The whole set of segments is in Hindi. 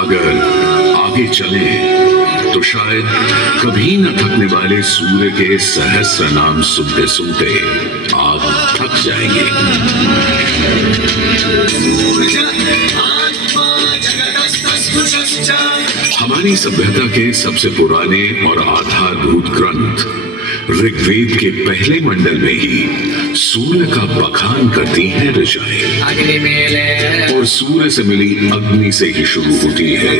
अगर आगे चले तो शायद कभी न थकने वाले सूर्य के सहस्र नाम सुनते सुनते आप थक जाएंगे। हमारी सभ्यता के सबसे पुराने और आधारभूत ग्रंथ ऋग्वेद के पहले मंडल में ही सूर्य का बखान करती है ऋचाएं, और सूर्य से मिली अग्नि से ही शुरू होती है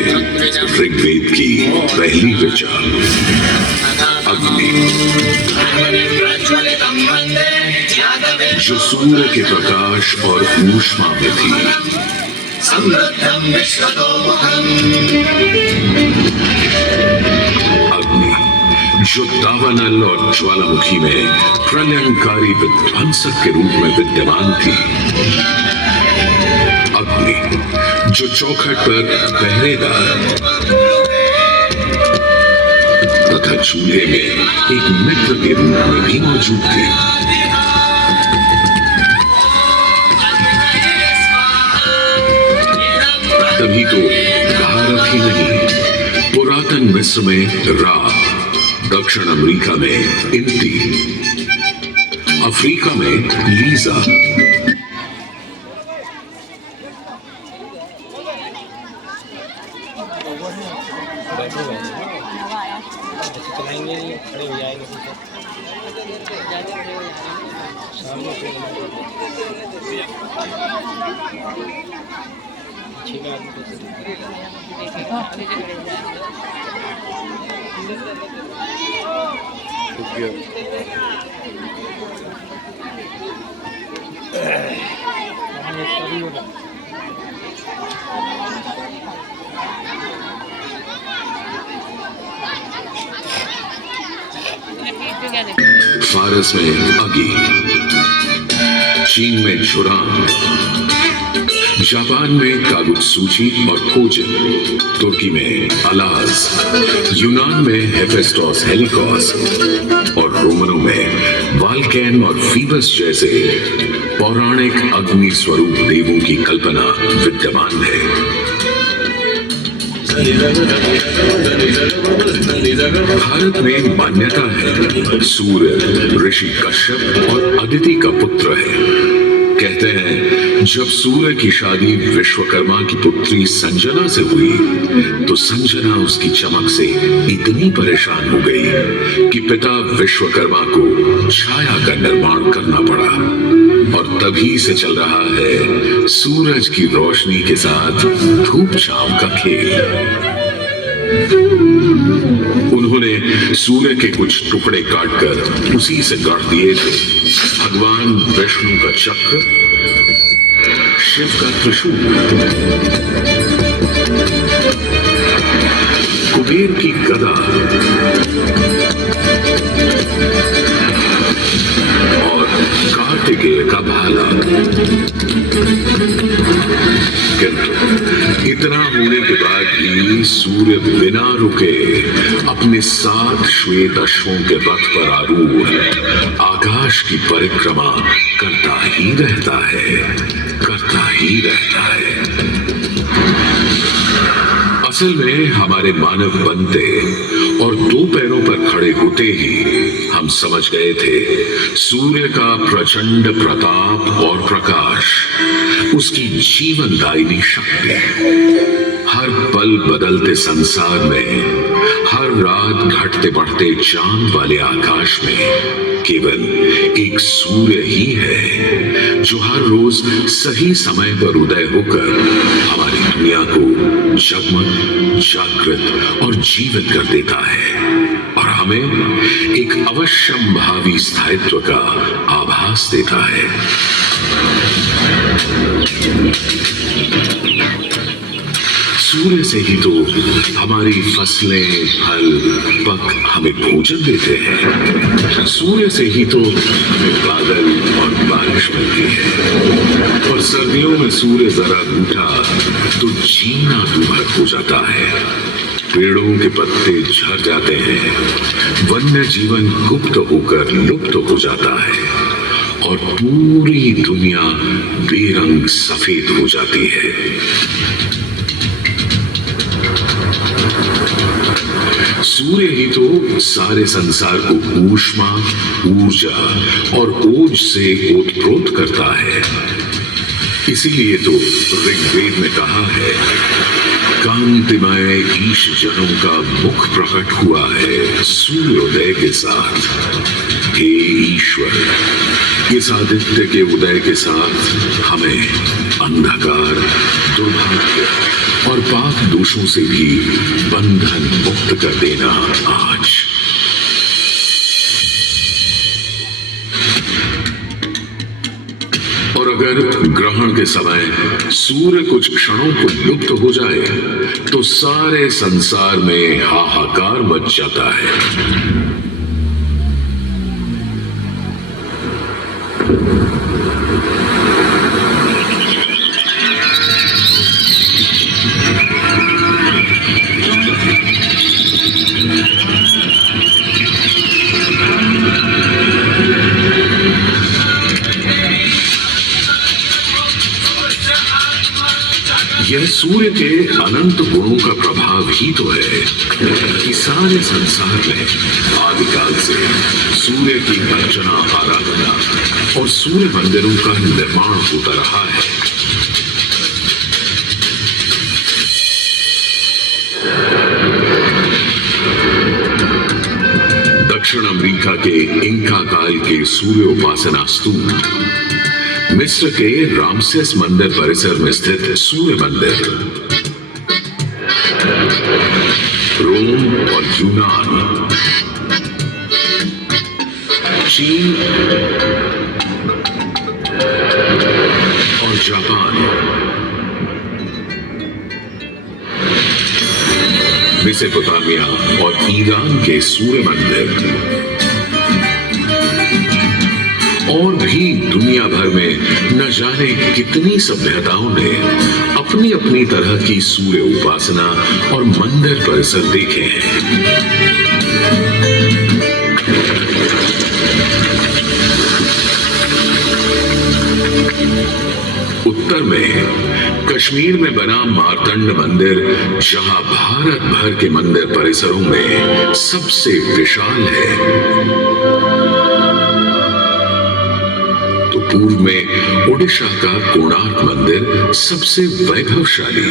ऋग्वेद की पहली ऋचा अग्नि, जो सूर्य के प्रकाश और ऊष्मा में थी। अग्नि जो दावानल और ज्वालामुखी में प्रलयंकारी विध्वंसक के रूप में विद्यमान थी। अग्नि जो चौखट पर पहरेदार तथा चूल्हे में एक मित्र के रूप में भी मौजूद थी। तभी तो भारत ही नहीं, पुरातन मिस्र में रा, दक्षिण अमेरिका में इंती, अफ्रीका में लीजा, फारस में अगी, चीन में झुरान, जापान में कागुत्सुची और कोजिन, तुर्की में अलाज, यूनान में हेफेस्टोस हेलिकोस और रोमनों में वाल्कैन और फीबस जैसे पौराणिक अग्नि स्वरूप देवों की कल्पना विद्यमान है। भारत में मान्यता है सूर्य ऋषि कश्यप और अदिति का पुत्र है। कहते हैं जब सूर्य की शादी विश्वकर्मा की पुत्री संजना से हुई तो संजना उसकी चमक से इतनी परेशान हो गई कि पिता विश्वकर्मा को छाया का निर्माण करना पड़ा, और तभी से चल रहा है सूरज की रोशनी के साथ धूप छांव का खेल। उन्होंने सूर्य के कुछ टुकड़े काटकर उसी से गाड़ दिए थे भगवान विष्णु का चक्र, शिव का त्रिशूल, कुबेर की गदा और कार्तिकेय का भाला। किंतु इतना होने के बाद भी सूर्य बिना रुके अपने 7 श्वेत अश्वों के रथ पर आरूढ़ आकाश की परिक्रमा करता ही रहता है, करता ही रहता है। असल में हमारे मानव बनते और 2 पैरों पर खड़े होते ही हम समझ गए थे सूर्य का प्रचंड प्रताप और प्रकाश, उसकी जीवनदायिनी शक्ति हर पल बदलते संसार में, हर रात घटते बढ़ते चांद वाले आकाश में केवल एक सूर्य ही है जो हर रोज सही समय पर उदय होकर हमारी दुनिया को जगमग, जागृत और जीवित कर देता है और हमें एक अवश्यम भावी स्थायित्व का आभास देता है। सूर्य से ही तो हमारी फसलें, फल, पक हमें भोजन देते हैं। सूर्य से ही तो हमें बादल और बारिश मिलती है और सर्दियों में सूर्य जरा रूठा तो जीना दूभर हो जाता है, पेड़ों के पत्ते झड़ जाते हैं, वन्य जीवन गुप्त होकर लुप्त हो जाता है और पूरी दुनिया बेरंग सफेद हो जाती है। सूर्य ही तो सारे संसार को ऊष्मा, ऊर्जा और ओज से ओतप्रोत करता है। इसीलिए तो ऋग्वेद में कहा है, कांतिमय ईश जनों का मुख प्रकट हुआ है सूर्योदय के साथ। हे ईश्वर, इस आदित्य के उदय के साथ हमें अंधकार, दुर्भाग्य और पाप दोषों से भी बंधन मुक्त कर देना आज। और अगर ग्रहण के समय सूर्य कुछ क्षणों को लुप्त हो जाए तो सारे संसार में हाहाकार मच जाता है। यह सूर्य के अनंत गुणों का प्रभाव ही तो है कि सारे संसार में आदिकाल से सूर्य की अर्चना, आराधना और सूर्य मंदिरों का निर्माण होता रहा है। दक्षिण अमेरिका के इंका काल के सूर्य उपासना स्तूप, मिस्र के रामसेस मंदिर परिसर में स्थित सूर्य मंदिर, रोम और यूनान, चीन और जापान, मेसोपोटामिया और ईरान के सूर्य मंदिर और भी दुनिया भर में न जाने कितनी सभ्यताओं ने अपनी अपनी तरह की सूर्य उपासना और मंदिर परिसर देखे हैं। उत्तर में कश्मीर में बना मार्तंड मंदिर, जहां भारत भर के मंदिर परिसरों में सबसे विशाल है। पूर्व में ओडिशा का कोणार्क मंदिर सबसे वैभवशाली,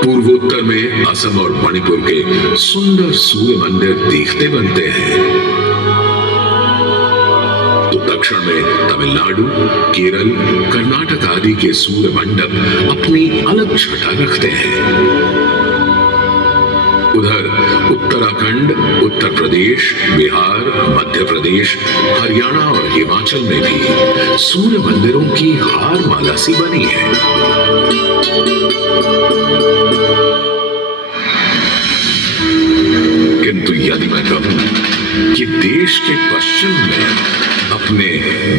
पूर्वोत्तर में असम और मणिपुर के सुंदर सूर्य मंदिर देखते बनते हैं, तो दक्षिण में तमिलनाडु, केरल, कर्नाटक आदि के सूर्य मंडप अपनी अलग छटा रखते हैं। उधर उत्तराखंड, उत्तर प्रदेश, बिहार, मध्य प्रदेश, हरियाणा और हिमाचल में भी सूर्य मंदिरों की हार माला सी बनी है। किंतु यदि मैं कहूं कि देश के पश्चिम में अपने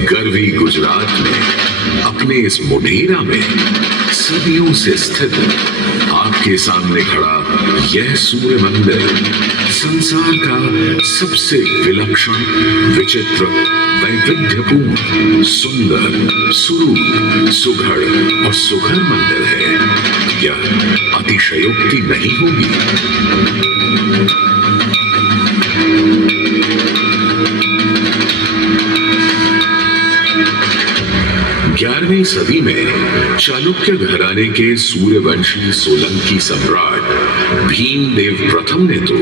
गर्वी गुजरात में, अपने इस मोढेरा में सदियों से स्थित आपके सामने खड़ा यह सूर्य मंदिर संसार का सबसे विलक्षण, विचित्र, वैविध्यपूर्ण, सुंदर, सुरूप, सुघड़ और सुघर मंदिर है। यह अतिशयोक्ति नहीं होगी। 11वीं सदी में चालुक्य घराने के सूर्यवंशी सोलंकी सम्राट भीमदेव प्रथम ने तो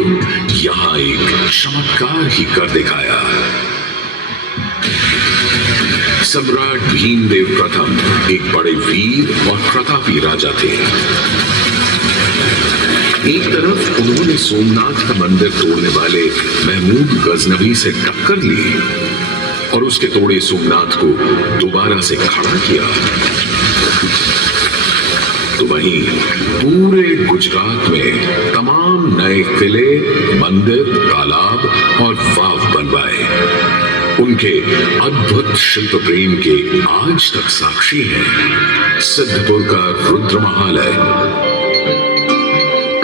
यहां एक चमत्कार ही कर दिखाया। सम्राट भीमदेव प्रथम एक बड़े वीर और प्रतापी राजा थे। एक तरफ उन्होंने सोमनाथ का मंदिर तोड़ने वाले महमूद गजनवी से टक्कर ली और उसके तोड़े सोमनाथ को दोबारा से खड़ा किया, तो वहीं पूरे गुजरात में तमाम नए किले, मंदिर, तालाब और वाव बनवाए। उनके अद्भुत शिल्प प्रेम के आज तक साक्षी हैं सिद्धपुर का रुद्र महालय,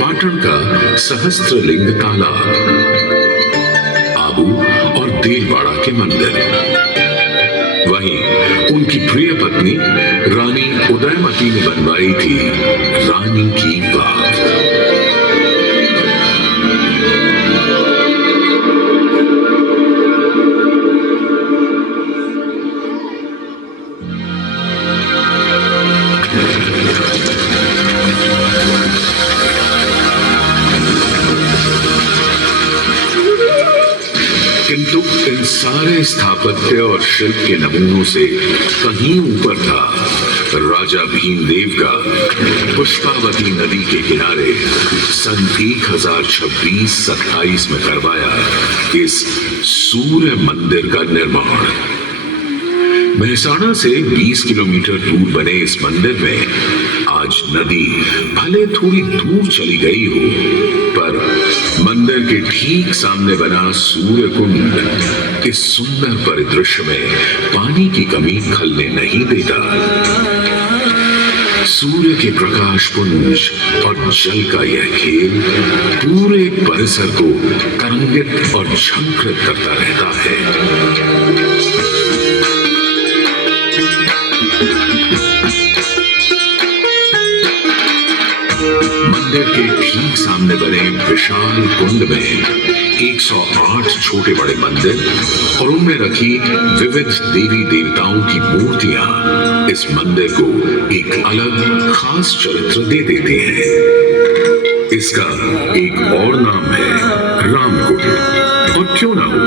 पाटन का सहस्त्रलिंग तालाब, आबू और देलवाड़ा के मंदिर। वहीं उनकी प्रिय पत्नी रानी उदयमती ने बनवाई थी रानी की वाव। किंतु इन सारे स्थापत्य और शिल्प के नमूनों से कहीं ऊपर था राजा भीमदेव का पुष्पावती नदी के किनारे सन 1026-27 में करवाया इस सूर्य मंदिर का निर्माण। मेहसाणा से 20 किलोमीटर दूर बने इस मंदिर में आज नदी भले थोड़ी दूर चली गई हो, पर मंदिर के ठीक सामने बना सूर्य कुंड इस सुंदर परिदृश्य में पानी की कमी खलने नहीं देता। सूर्य के प्रकाश पुंज और जल का यह खेल पूरे परिसर को तरंगित और झंकृत करता रहता है। मंदिर के ठीक सामने बने विशाल कुंड में 108 छोटे बड़े मंदिर और उनमें रखी विविध देवी देवताओं की मूर्तियां इस मंदिर को एक अलग खास चरित्र दे देते हैं। इसका एक और नाम है रामकुंड। और क्यों ना हो,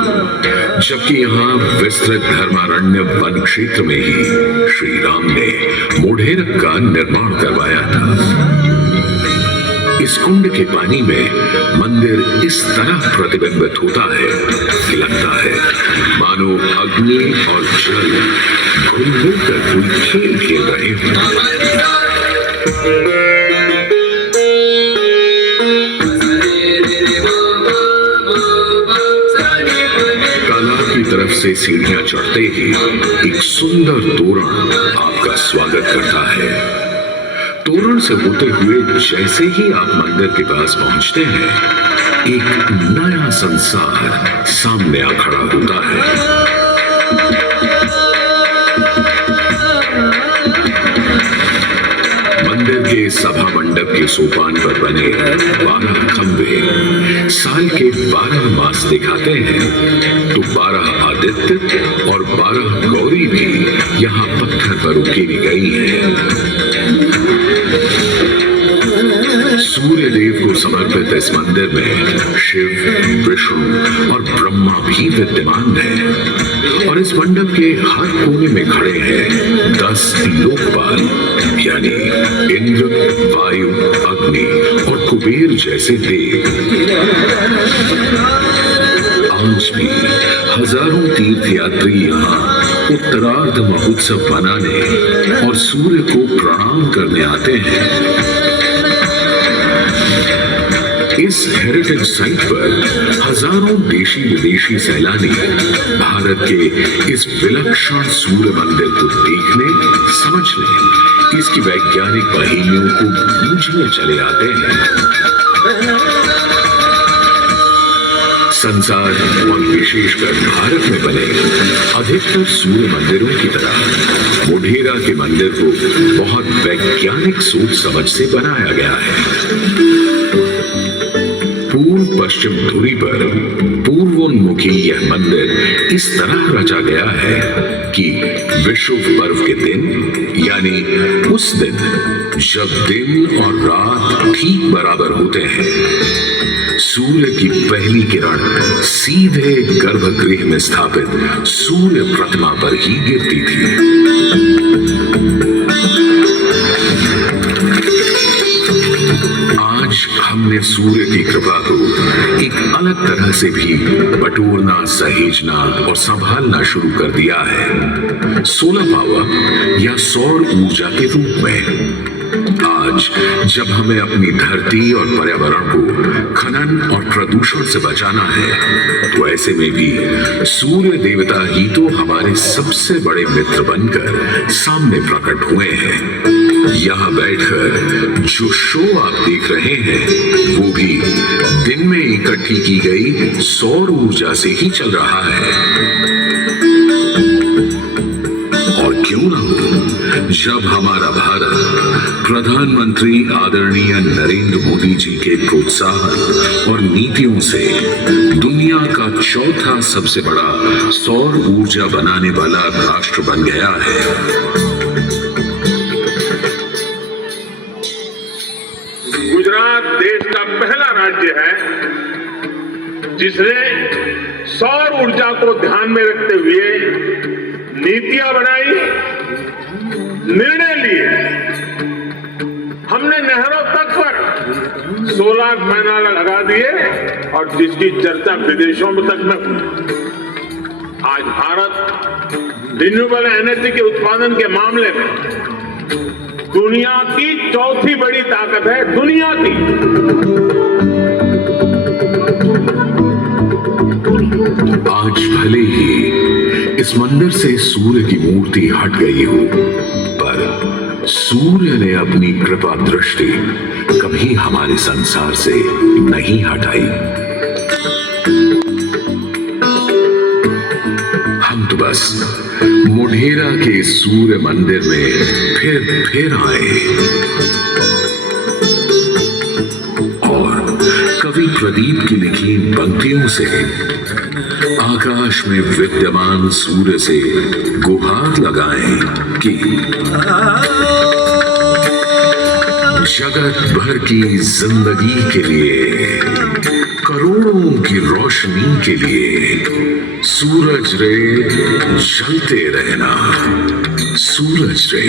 जबकि यहाँ विस्तृत धर्मारण्य वन क्षेत्र में ही श्री राम ने मोढेरा का निर्माण करवाया था। इस कुंड के पानी में मंदिर इस तरह प्रतिबिंबित होता है कि लगता है मानो अग्नि और जल घुल मिलकर कोई खेल खेल रहे हैं। तालाब की तरफ से सीढ़ियां चढ़ते ही एक सुंदर तोरण आपका स्वागत करता है। तोरण से होते हुए जैसे ही आप मंदिर के पास पहुंचते हैं, एक नया संसार सामने आ खड़ा होता है। मंदिर के सभा मंडप के सोपान पर बने 12 खंभे साल के 12 मास दिखाते हैं, तो 12 आदित्य और 12 गौरी भी यहाँ पत्थर पर उकेरी गई हैं। सूर्य देव को समर्पित इस मंदिर में शिव, विष्णु और ब्रह्मा भी विद्यमान है और इस मंडप के हर कोने में खड़े हैं 10 लोकपाल, यानी इंद्र, वायु, अग्नि और कुबेर जैसे देव। आज भी हजारों तीर्थयात्री यहाँ उत्तरार्ध महोत्सव मनाने और सूर्य को प्रणाम करने आते हैं। इस हेरिटेज साइट पर हजारों देशी विदेशी सैलानी भारत के इस विलक्षण सूर्य मंदिर को देखने, समझने, इसकी वैज्ञानिक पहेलियों को बूझने चले आते हैं। संसार और विशेषकर भारत में बने अधिकतर सूर्य मंदिरों की तरह मोढेरा के मंदिर को बहुत वैज्ञानिक सोच समझ से बनाया गया है। पूर्व पश्चिम धुरी पर पूर्वोन्मुखी यह मंदिर इस तरह रचा गया है कि विषुव पर्व के दिन, यानी उस दिन जब दिन और रात ठीक बराबर होते हैं, सूर्य की पहली किरण सीधे गर्भगृह में स्थापित सूर्य प्रतिमा पर ही गिरती थी। आज हमने सूर्य की कृपा को एक अलग तरह से भी बटोरना, सहेजना और संभालना शुरू कर दिया है, सोलर पावर या सौर ऊर्जा के रूप में। आज जब हमें अपनी धरती और पर्यावरण को खनन और प्रदूषण से बचाना है, तो ऐसे में भी सूर्य देवता ही तो हमारे सबसे बड़े मित्र बनकर सामने प्रकट हुए हैं। यहाँ बैठकर जो शो आप देख रहे हैं, वो भी दिन में इकट्ठी की गई सौर ऊर्जा से ही चल रहा है। और क्यों ना हो, जब हमारा भारत प्रधानमंत्री आदरणीय नरेंद्र मोदी जी के प्रोत्साहन और नीतियों से दुनिया का चौथा सबसे बड़ा सौर ऊर्जा बनाने वाला राष्ट्र बन गया है। गुजरात देश का पहला राज्य है जिसने सौर ऊर्जा को ध्यान में रखते हुए नीतियां बनाई, निर्णय लिए। हमने नहरों तक पर सोलर पैनल लगा दिए और जिसकी चर्चा विदेशों में तक में हुई। आज भारत रिन्यूएबल एनर्जी के उत्पादन के मामले में दुनिया की चौथी बड़ी ताकत है, दुनिया की। आज भले ही इस मंदिर से सूर्य की मूर्ति हट गई हो, पर सूर्य ने अपनी कृपा दृष्टि कभी हमारे संसार से नहीं हटाई। हम तो बस मोढेरा के सूर्य मंदिर में फिर आए और कवि प्रदीप की लिखी पंक्तियों से आकाश में विद्यमान सूर्य से गुहार लगाएं कि जगत भर की जिंदगी के लिए, करोड़ों की रोशनी के लिए सूरज रे जलते रहना, सूरज रे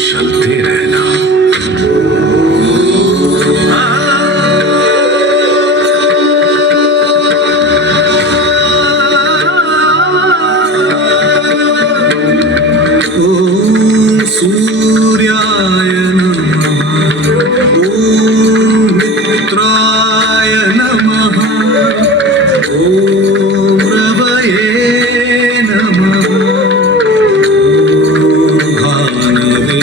जलते रहना। सूर्याय नमः, ओम मित्राय नमः, ओम रवये नमः, ओम भानवे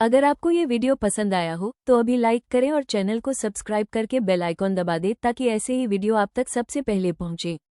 अगर आपको ये वीडियो पसंद आया हो तो अभी लाइक करें और चैनल को सब्सक्राइब करके बेल आइकॉन दबा दें ताकि ऐसे ही वीडियो आप तक सबसे पहले पहुंचे।